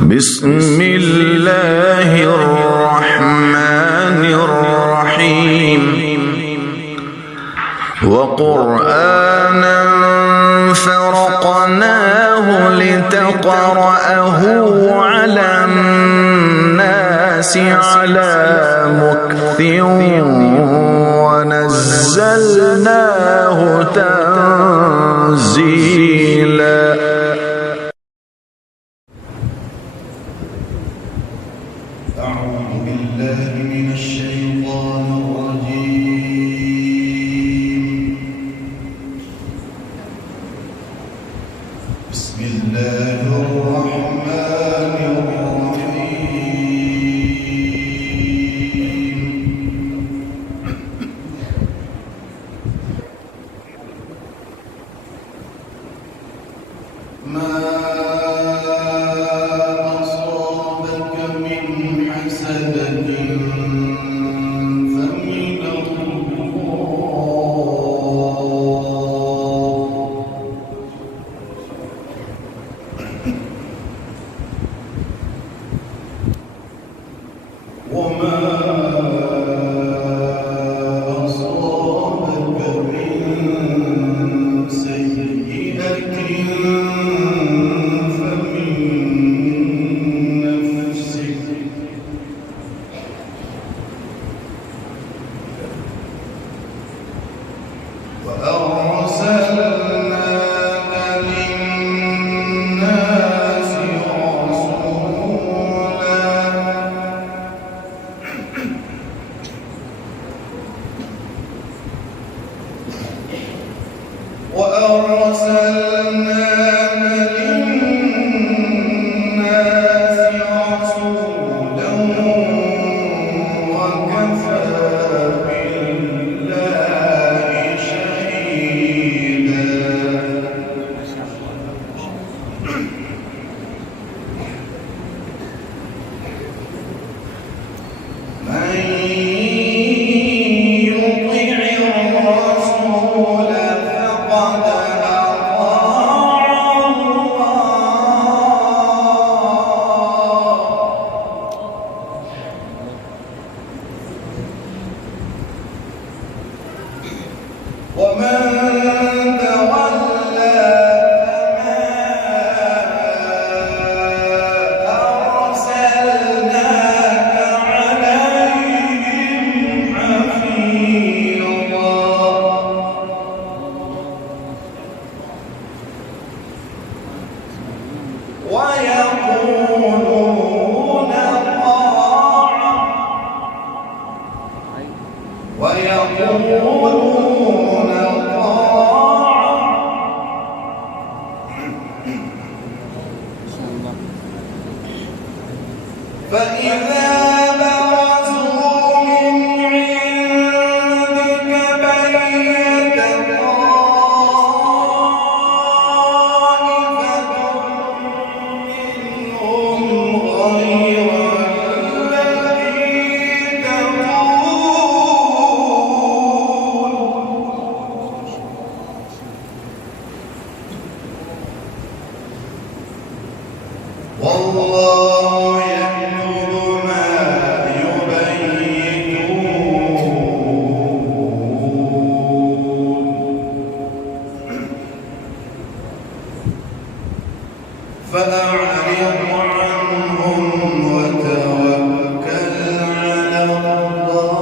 بسم الله الرحمن الرحيم وقرآنا فرقناه لتقرأه على الناس على مكث ونزلناه تنزيلا. أعوذ بالله من الشيطان الرجيم. بسم الله الرحمن الرحيم. ما أصابك من حسنة فمن الله وما أصابك من سيئة فمن نفسك وأرسلناك للناس رسولا وكفى بالله شهيدا. من يطع الرسول فقد أطاع الله ومن تولى فما أرسلناك عليهم حفيظا. ويقولون فإذا برزوا من عندك بيت طائفة منهم غير الذي تقول والله يكتب ما يبيتون. فأعرض عنهم وتوكل على الله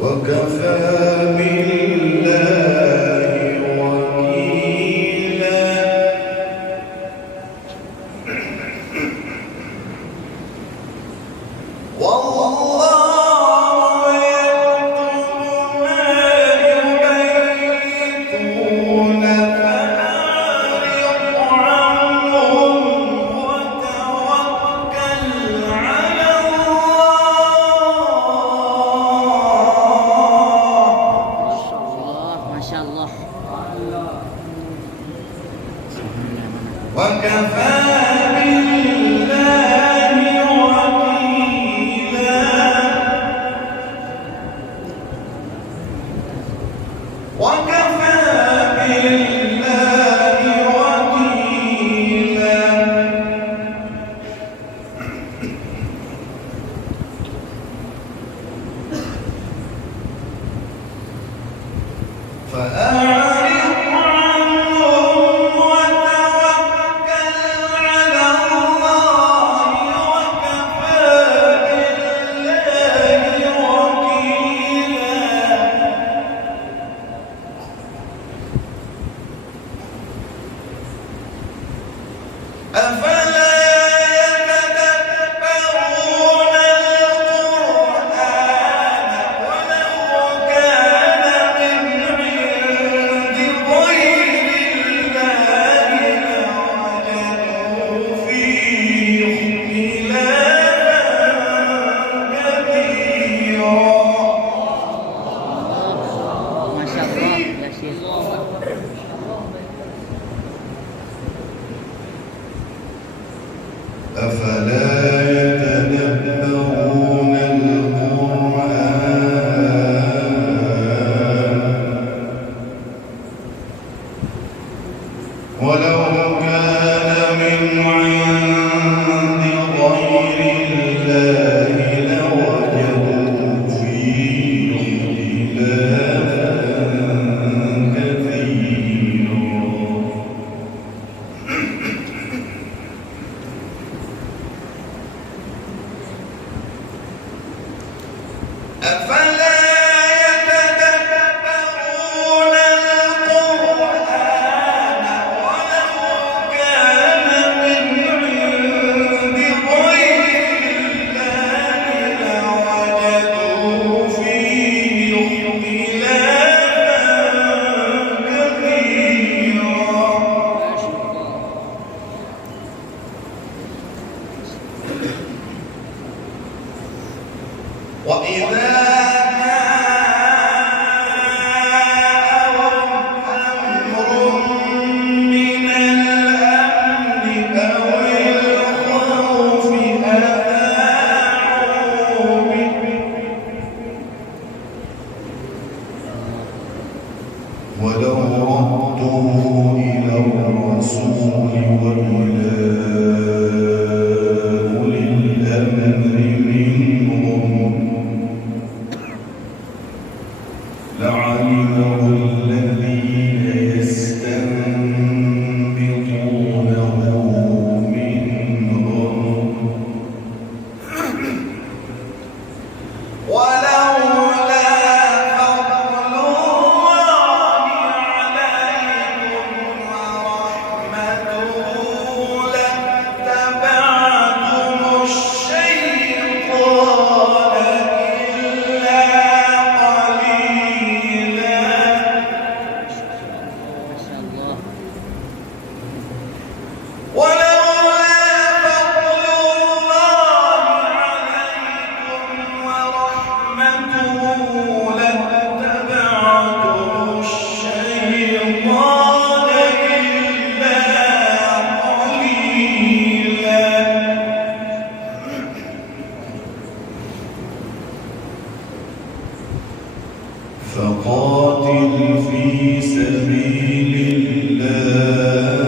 وكفى بالله وكيلا. والله يكتب ما يبيتون فأعرض عنهم وتوكل على الله. ما شاء الله. وكفى بالله وكيلا. وكفى بالله وكيلا. أفلا يتدبرون القرآن ولو كان من عند غير الله لوجدوا فيه اختلافا كثيرا أفلا يتدبرون القرآن ولو كان من عند غير الله لوجدوا فيه اختلافا كثيرا وإذا جاءهم أمر من الأمن أو الخوف أذاعوا به ولو ردوه إلى الرسول وإلى أولي الأمر منهم لعلمه الذين يستنبطونه منهم ولولا فضل الله عليكم ورحمته لاتبعتم الشيطان إلا قليلا ولولا فضل الله عليكم ورحمته لاتبعتم الشيطان إلا قليلا فقاتل في سبيل الله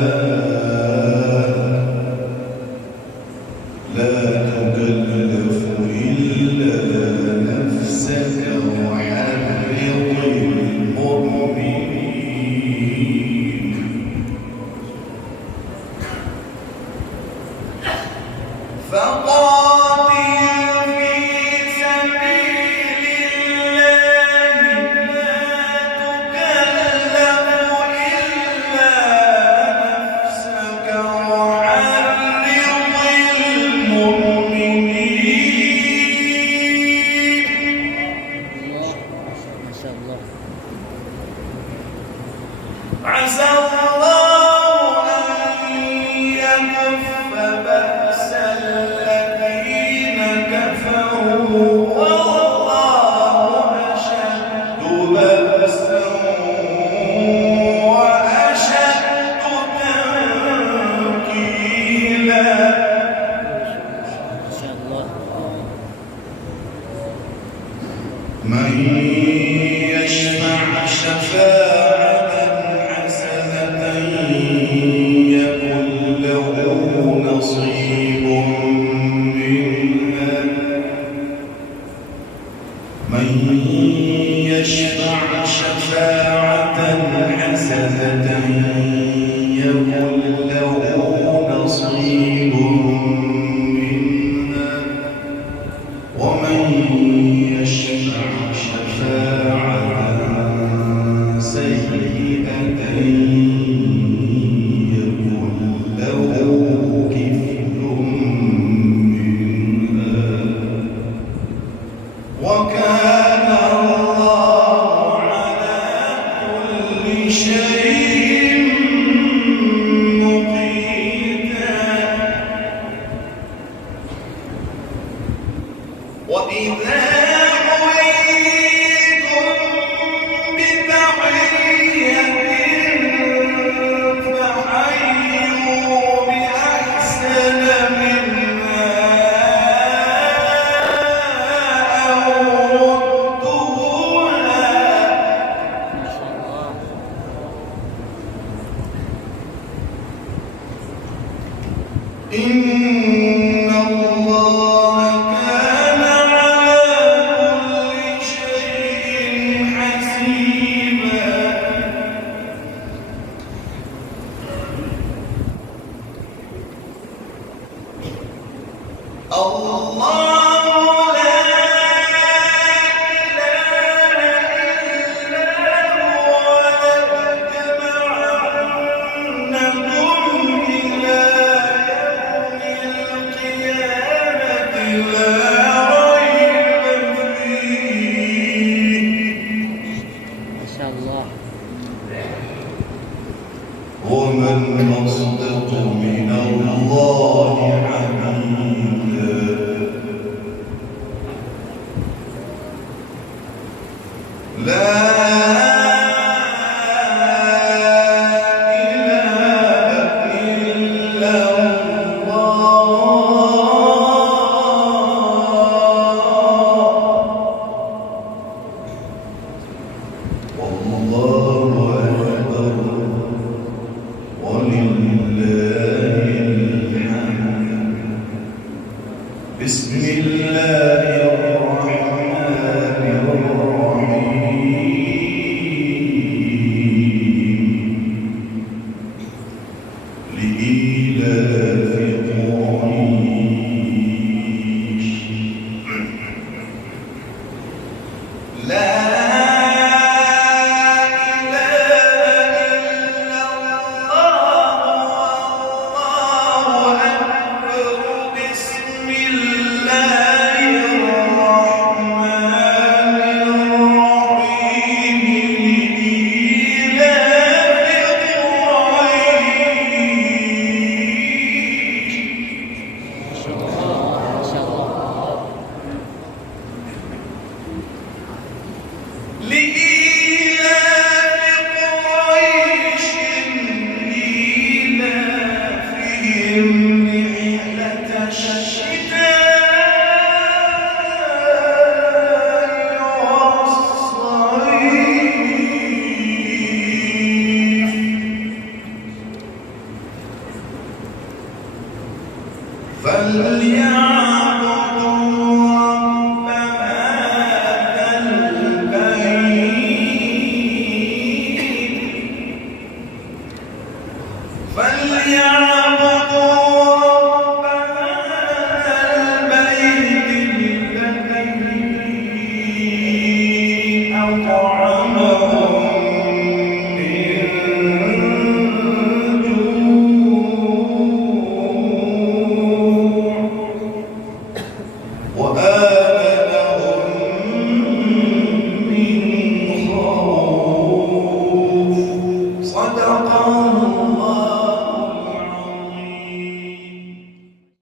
لا تكلف إلا نفسك وحرض المؤمنين فقاتل في سبيل الله لا تكلف إلا نفسك وحرض المؤمنين ما شاء الله. عسى الله أن يكف بأس الذين كفروا والله أشد بأسا وأشد تنكيلا ما شاء الله. من يشفع شفاعة حسنة يكن له نصيب منها من يشفع شفاعة حسنة يكن له نصيب منها ومن يشفع شفاعة سيئة يكن له كفل منها وكان الله على كل شيء إن الله كان على كل شيء حسيبا الله لا إله إلا هو ليجمعنكم إلى يوم القيامة لا ريب فيه ما شاء الله. ومن أصدق من الله حميدا لا إله إلا الله والله أكبر ولله الحمد بسم الله الرحمن الرحيم لإيلاف قريش لا ما شاء الله. لإيلاف قريش إيلافهم رحلة الشتاء والصيف فليعبدوا رب هذا البيت